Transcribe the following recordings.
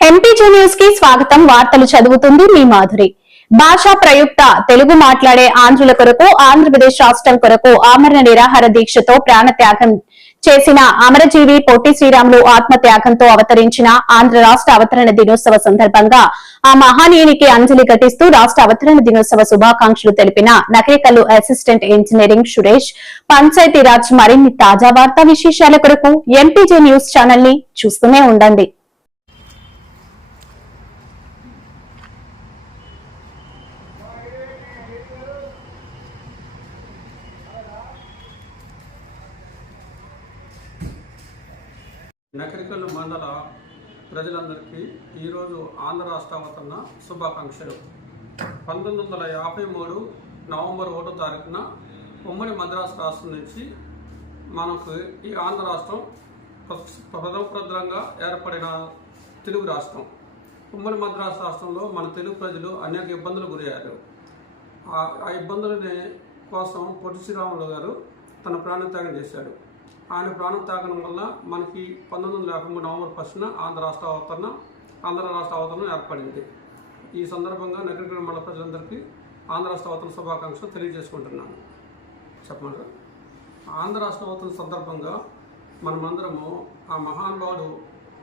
MPG న్యూస్కి స్వాగతం. వార్తలు చదువుతుంది మీ మాధురి. భాషా ప్రయుక్త తెలుగు మాట్లాడే ఆంధ్రుల కొరకు ఆంధ్రప్రదేశ్ రాష్ట్రం కొరకు ఆమరణ నిరాహార దీక్షతో ప్రాణత్యాగం చేసిన అమరజీవి పొట్టి శ్రీరాములు ఆత్మత్యాగంతో అవతరించిన ఆంధ్ర రాష్ట్ర అవతరణ దినోత్సవ సందర్భంగా ఆ మహానీయునికి అంజలి ఘటిస్తూ రాష్ట్ర అవతరణ దినోత్సవ శుభాకాంక్షలు తెలిపిన నకరికల్లు అసిస్టెంట్ ఇంజనీరింగ్ సురేష్ పంచాయతీరాజ్ మరిన్ని తాజా వార్తా విశేషాల కొరకు ఎంపీజే న్యూస్ ఛానల్ని చూస్తూనే ఉండండి. నకరికల్లు మండల ప్రజలందరికీ ఈరోజు ఆంధ్ర రాష్ట్ర శుభాకాంక్షలు. పంతొమ్మిది వందల యాభై మూడు నవంబర్ ఒకటో తారీఖున ఉమ్మడి మద్రాసు రాష్ట్రం నుంచి మనకు ఈ ఆంధ్ర రాష్ట్రం ప్రథమప్రదంగా ఏర్పడిన తెలుగు రాష్ట్రం. ఉమ్మడి మద్రాసు రాష్ట్రంలో మన తెలుగు ప్రజలు అనేక ఇబ్బందులు గురయ్యారు. ఆ- ఆ ఇబ్బందులని కోసం పొట్టి శ్రీరాములు గారు తన ప్రాణత్యాగం చేశాడు. ఆయన ప్రాణం తాగడం వల్ల మనకి పంతొమ్మిది వందల యాభై మూడు నవంబర్ ఫస్ట్న ఆంధ్ర రాష్ట్ర అవతరణ ఆంధ్ర రాష్ట్ర అవతరణ ఏర్పడింది. ఈ సందర్భంగా నగరగిరి మండల ప్రజలందరికీ ఆంధ్ర రాష్ట్ర అవతరణ శుభాకాంక్షలు తెలియజేసుకుంటున్నాను. చెప్పమంటారా? ఆంధ్ర రాష్ట్ర అవతరణ సందర్భంగా మనమందరము ఆ మహానుభావుడు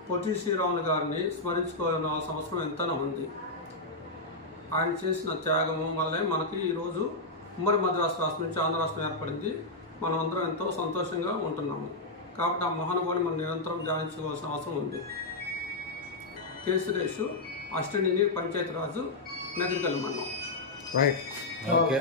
పొట్టి శ్రీరాములు గారిని స్మరించుకోవాల్సిన అవసరం ఎంతనో ఉంది. ఆయన చేసిన త్యాగము వల్లే మనకి ఈరోజు ఉమ్మడి మద్రాసు రాష్ట్రం నుంచి ఆంధ్ర రాష్ట్రం ఏర్పడింది. మనం అందరం ఎంతో సంతోషంగా ఉంటున్నాము. కాబట్టి ఆ మహానుభావుని మనం నిరంతరం ధ్యానించుకోవాల్సిన అవసరం ఉంది. K Suresh assistant engineer Panchayati Raj Nagarikal మండలం రైట్ ఓకే